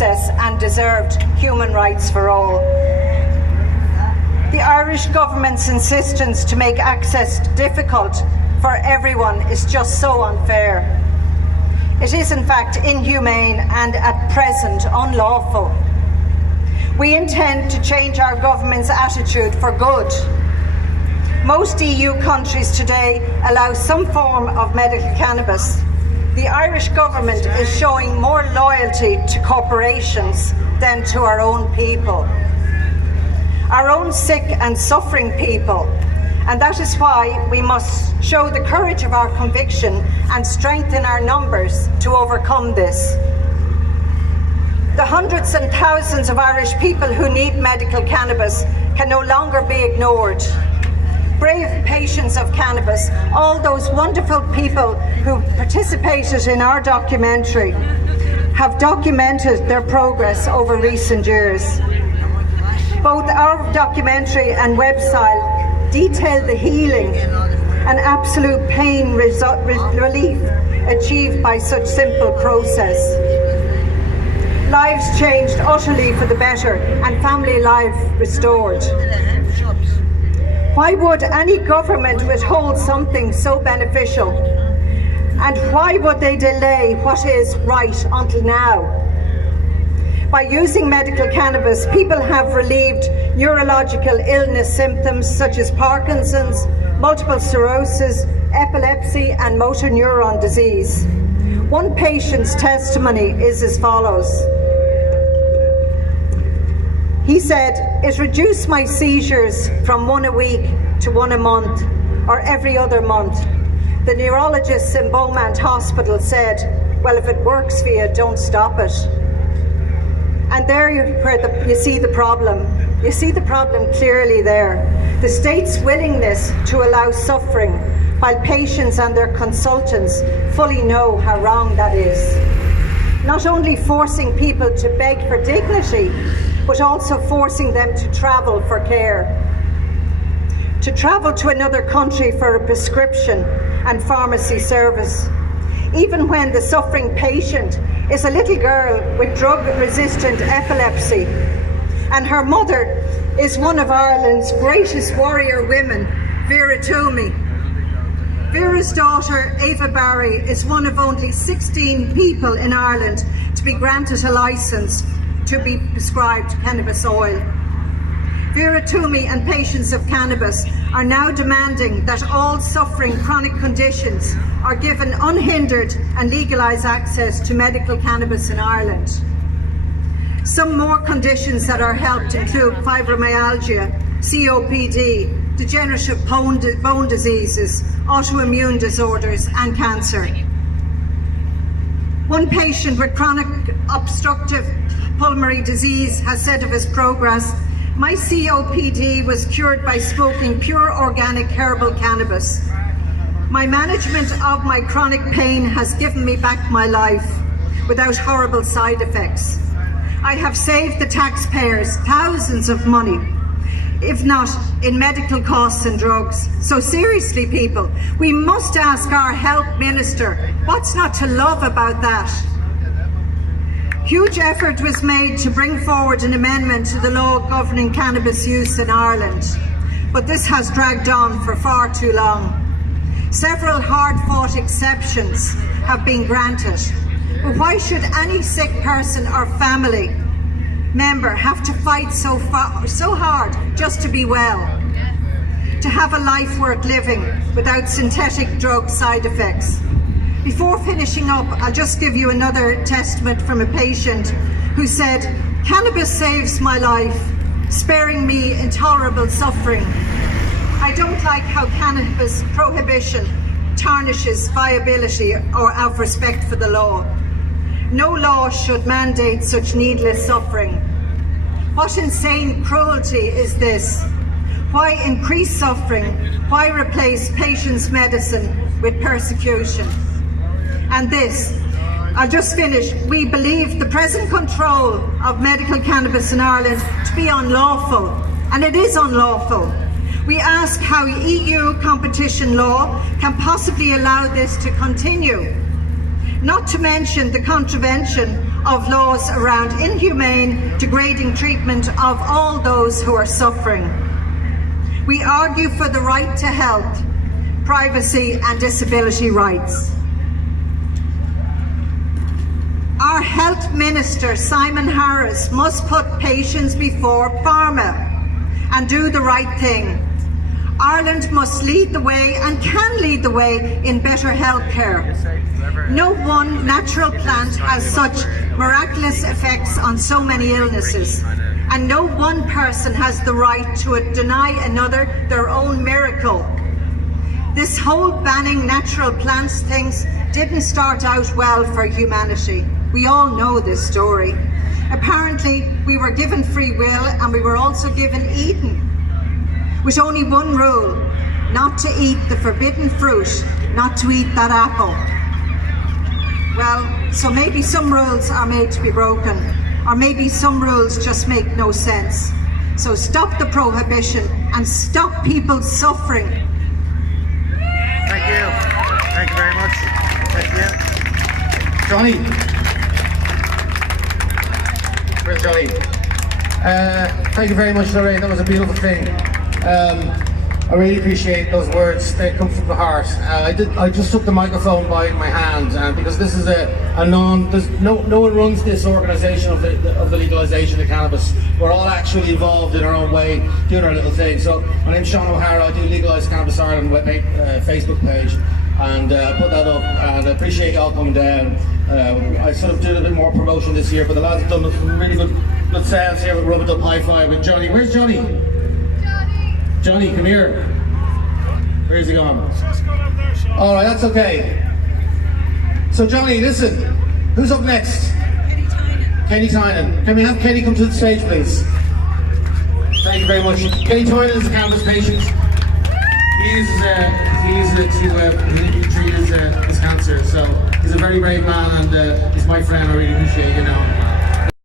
access and deserved human rights for all. The Irish government's insistence to make access difficult for everyone is just so unfair. It is in fact inhumane and at present unlawful. We intend to change our government's attitude for good. Most EU countries today allow some form of medical cannabis. The Irish government is showing more loyalty to corporations than to our own people, our own sick and suffering people. And that is why we must show the courage of our conviction and strengthen our numbers to overcome this. The hundreds and thousands of Irish people who need medical cannabis can no longer be ignored. Brave patients of cannabis, all those wonderful people who participated in our documentary, have documented their progress over recent years. Both our documentary and website detail the healing and absolute pain relief achieved by such simple process. Lives changed utterly for the better and family life restored. Why would any government withhold something so beneficial? And why would they delay what is right until now? By using medical cannabis, people have relieved neurological illness symptoms such as Parkinson's, multiple sclerosis, epilepsy, and motor neuron disease. One patient's testimony is as follows. He said, "It reduced my seizures from 1 a week to 1 a month, or every other month. The neurologists in Beaumont Hospital said, well, if it works for you, don't stop it." And there you see the problem. You see the problem clearly there. The state's willingness to allow suffering, while patients and their consultants fully know how wrong that is. Not only forcing people to beg for dignity, but also forcing them to travel for care. To travel to another country for a prescription and pharmacy service. Even when the suffering patient is a little girl with drug-resistant epilepsy, and her mother is one of Ireland's greatest warrior women, Vera Twomey. Vera's daughter, Ava Barry, is one of only 16 people in Ireland to be granted a licence to be prescribed cannabis oil. Vera Twomey and patients of cannabis are now demanding that all suffering chronic conditions are given unhindered and legalised access to medical cannabis in Ireland. Some more conditions that are helped include fibromyalgia, COPD, degenerative bone diseases, autoimmune disorders and cancer. One patient with chronic obstructive pulmonary disease has said of his progress, "My COPD was cured by smoking pure organic herbal cannabis. My management of my chronic pain has given me back my life without horrible side effects. I have saved the taxpayers thousands of money, if not in medical costs and drugs." So seriously, people, we must ask our health minister, what's not to love about that? Huge effort was made to bring forward an amendment to the law governing cannabis use in Ireland, but this has dragged on for far too long. Several hard-fought exceptions have been granted, but why should any sick person or family member have to fight so hard just to be well, to have a life worth living without synthetic drug side effects? Before finishing up, I'll just give you another testament from a patient who said, "Cannabis saves my life, sparing me intolerable suffering. I don't like how cannabis prohibition tarnishes viability or of respect for the law. No law should mandate such needless suffering. What insane cruelty is this? Why increase suffering? Why replace patients' medicine with persecution?" And this, I'll just finish, we believe the present control of medical cannabis in Ireland to be unlawful, and it is unlawful. We ask how EU competition law can possibly allow this to continue, not to mention the contravention of laws around inhumane, degrading treatment of all those who are suffering. We argue for the right to health, privacy and disability rights. Our Health Minister, Simon Harris, must put patients before pharma and do the right thing. Ireland must lead the way and can lead the way in better healthcare. No one natural plant has such miraculous effects on so many illnesses, and no one person has the right to deny another their own miracle. This whole banning natural plants things didn't start out well for humanity. We all know this story. Apparently, we were given free will and we were also given Eden, with only one rule: not to eat the forbidden fruit, not to eat that apple. Well, so maybe some rules are made to be broken, or maybe some rules just make no sense. So stop the prohibition and stop people suffering. Thank you. Thank you very much. Thank you. Johnny. Where's Johnny? Thank you very much, Lorraine. That was a beautiful thing. I really appreciate those words. They come from the heart. I just took the microphone by my hand because this is no one runs this organisation of the legalisation of cannabis. We're all actually involved in our own way, doing our little thing. So my name's Sean O'Hara. I do Legalise Cannabis Ireland Facebook page, and put that up. And I appreciate y'all coming down. I sort of did a bit more promotion this year, but the lads have done some really good sounds here with Rub It Up High Five with Johnny. Where's Johnny? Johnny, come here. Where's he gone? Alright, that's okay. So Johnny, listen, who's up next? Kenny Tynan. Can we have Kenny come to the stage, please? Thank you very much. Kenny Tynan is a cannabis patient. He treated his cancer, so he's a very brave man, and he's my friend. I really appreciate,